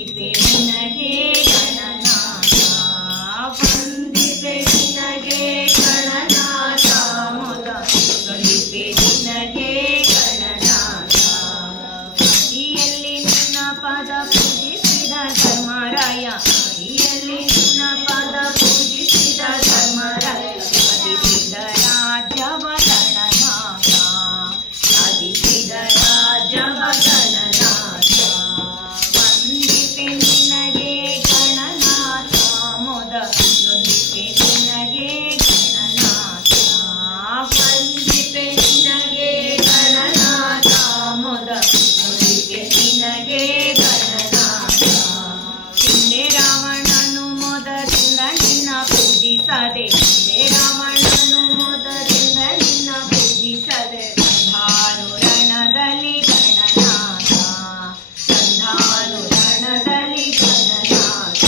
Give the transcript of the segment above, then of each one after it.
ವಂದಿತೆ ನಿನಗೆ ಗಣನಾಥ ವಂದಿತೆ ನಿನಗೆ ಗಣನಾಥ ಮೊದ ವಂದಿತೆ ನಿನಗೆ ಗಣನಾಥ ಹರಿಯಲ್ಲಿ ನಿನ್ನ ಪದ ಪೂಜಿಸಿದ ಧರ್ಮರಾಯ ಹರಿಯಲ್ಲಿ ನಿನ್ನ ಪದ ಪೂಜಿಸಿದ ಧರ್ಮರಾಯ ಸಾಧಿಸಿದ ರಾಜ್ಯವ ಗಣನಾಥ ಸಾಧಿಸಿದ ರಾಜ್ಯವ ಗಣನಾಥ ವಂದಿತೆ ನಿನಗೆ ಗಣನಾಥ ಮೊದ ವಂದಿತೆ ನಿನಗೆ ಗಣನಾಥ ವಂದಿತೆ ನಿನಗೆ ಗಣನಾಥ ಮೊದ ವಂದಿತೆ ನಿನಗೆ ಗಣನಾಥ ಹಿಂದೆ ರಾವಣನು ಮೊದಲಿಂದ ನಿನ್ನ ಪೂಜಿಸದೆ ಹಿಂದೆ ರಾವಣನು ಮೊದಲಿಂದ ನಿನ್ನ ಪೂಜಿಸದೆ ಸಂಧಾನು ರಣದಲ್ಲಿ ಗಣನಾಥ ಸಂಧಾನು ರಣದಲ್ಲಿ ಗಣನಾಥ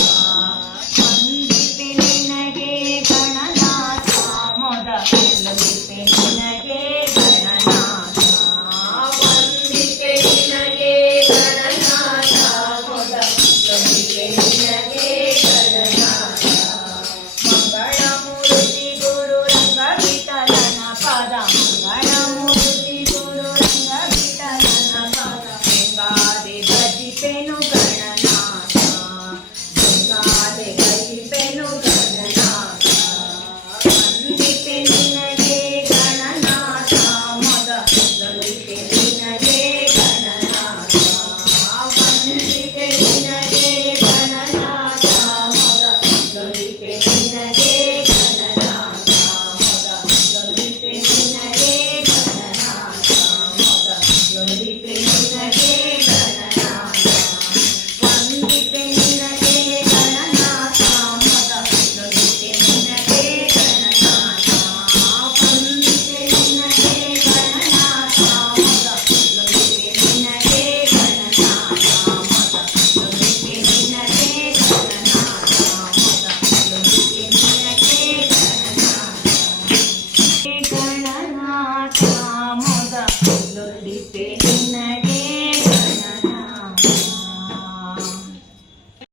ವಂದಿತೆ ನಿನಗೆ ಗಣನಾಥ ಮೊದ ವಂದಿತೆ ನಿನಗೆ ಗಣನಾಥ ವಂದಿತೆ ನಿನಗೆ ಗಣನಾಥ ಮೊದ ವಂದಿತೆ ನಿನಗೆ ಗಣನಾಥ ಮಂಗಳಮೂರ್ತಿ ಗುರು ರಂಗ ವಿಠಲನ ಪದ ಮಂಗಳಮೂರ್ತಿ ಗುರು ರಂಗ ವಿಠಲನ ಪದ ಗಂಗಾದೆ ಭಜಿಪೆನು ಗಣನಾಥ ಗಂಗಾದೆ ಭಜಿಪೆನು ಗಣನಾಥ ವಂದಿತೆ ನಿನಗೆ ಗಣನಾಥ ಮೊದ ವಂದಿತೆ ನಿನಗೆ ಗಣನಾಥ ವಂದಿತೆ ನಿನಗೆ ಗಣನಾಥ ಮೊದ ವಂದಿತೆ ನಿನಗೆ ಗಣನಾಥ ಮೊದ ವಂದಿತೆ ನಿನಗೆ ಗಣನಾಥ ಮೊದ ವಂದಿತೆ